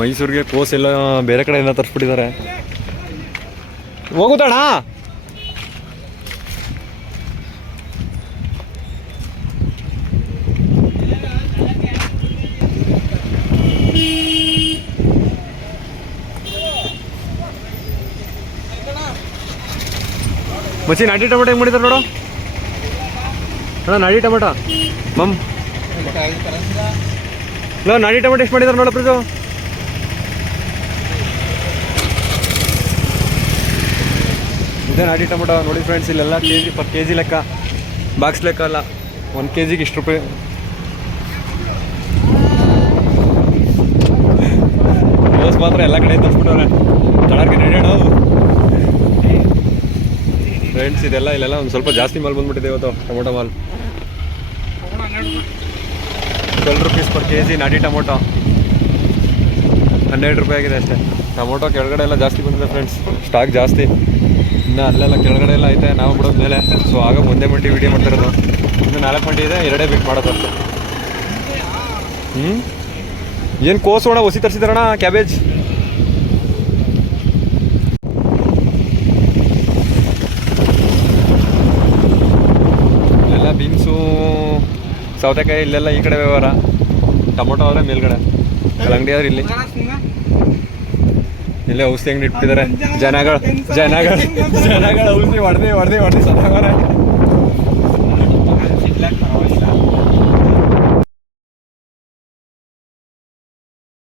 ಮೈಸೂರಿಗೆ ಕೋಸೆಲ್ಲ ಬೇರೆ ಕಡೆ ಎಲ್ಲ ತರಿಸ್ಬಿಟ್ಟಿದ್ದಾರೆ. ಹೋಗುತ್ತಣ್ಣ. ಮಚ್ಚಿ ನಾಟಿ ಟೊಮೆಟೊ ಹೆಂಗೆ ಮಾಡಿದಾರೆ ನೋಡು ಅಣ್ಣ. ನಾಟಿ ಟೊಮೆಟೊ ಮಮ್ ಇಲ್ಲ ನಾಟಿ ಟೊಮೆಟೊ ಎಷ್ಟು ಮಾಡಿದಾರೆ ನೋಡ ಪ್ರೀತು. ಇದೇ ನಾಟಿ ಟೊಮೆಟೊ ನೋಡಿ ಫ್ರೆಂಡ್ಸ್. ಇಲ್ಲೆಲ್ಲ ಕೆಜಿ ಪರ್ ಕೆಜಿ ಲೆಕ್ಕ, ಬಾಕ್ಸ್ ಲೆಕ್ಕ ಅಲ್ಲ. 1 kg ಇಷ್ಟು ರೂಪಾಯಿ. ರೋಸ್ ಮಾತ್ರ ಎಲ್ಲ ಕಡೆ ತರಿಸ್ಬಿಟ್ಟವ್ರೆ. ತಡಕ್ಕೆ ರೆಡಿ ಫ್ರೆಂಡ್ಸ್. ಇದೆಲ್ಲ ಇಲ್ಲೆಲ್ಲ ಒಂದು ಸ್ವಲ್ಪ ಜಾಸ್ತಿ ಮಾಲ್ ಬಂದ್ಬಿಟ್ಟಿದೆ ಇವತ್ತು. Tomato mall 12 rupees per kg ನಾಟಿ ಟೊಮೊಟೊ. 12 ರೂಪಾಯಿ ಆಗಿದೆ ಅಷ್ಟೇ. ಟೊಮೊಟೊ ಕೆಳಗಡೆ ಎಲ್ಲ ಜಾಸ್ತಿ ಬಂದಿದೆ ಫ್ರೆಂಡ್ಸ್. ಸ್ಟಾಕ್ ಜಾಸ್ತಿ. ಇನ್ನು ಅಲ್ಲೆಲ್ಲ ಕೆಳಗಡೆ ಎಲ್ಲ ಐತೆ, ನಾವು ಬಿಡೋದ ಮೇಲೆ. ಸೊ ಆಗ ಒಂದೇ ಮಂಡಿ ವೀಡಿಯೋ ಮಾಡ್ತಿರೋದು. ಇನ್ನು 4 ಮಂಡಿ ಇದೆ, 2 ಬಿಟ್ ಮಾಡೋದು ಅಷ್ಟೇ. ಏನು ಕೋಸೋಣ ಹೊಸಿ ತರಿಸಿದಾರಣ ಕ್ಯಾಬೇಜ್. ಇಲ್ಲೆಲ್ಲ ಬೀನ್ಸು ಸೌತೆಕಾಯಿ ಇಲ್ಲೆಲ್ಲ ಈ ಕಡೆ ವ್ಯವಹಾರ. ಟೊಮೊಟೊ ಆದರೆ ಮೇಲ್ಗಡೆ. ಕಲ್ಲಂಗಡಿ ಆದ್ರೆ ಇಲ್ಲಿ. ಇಲ್ಲೇ ಔಷಧಿ ಅಂಗಡಿ ಇಟ್ಬಿಟ್ಟಿದ್ದಾರೆ. ಜನಗಳು ಔಷಧಿ ಹೊಡೆದು ಸತ್ತಾಗವ್ರೆ.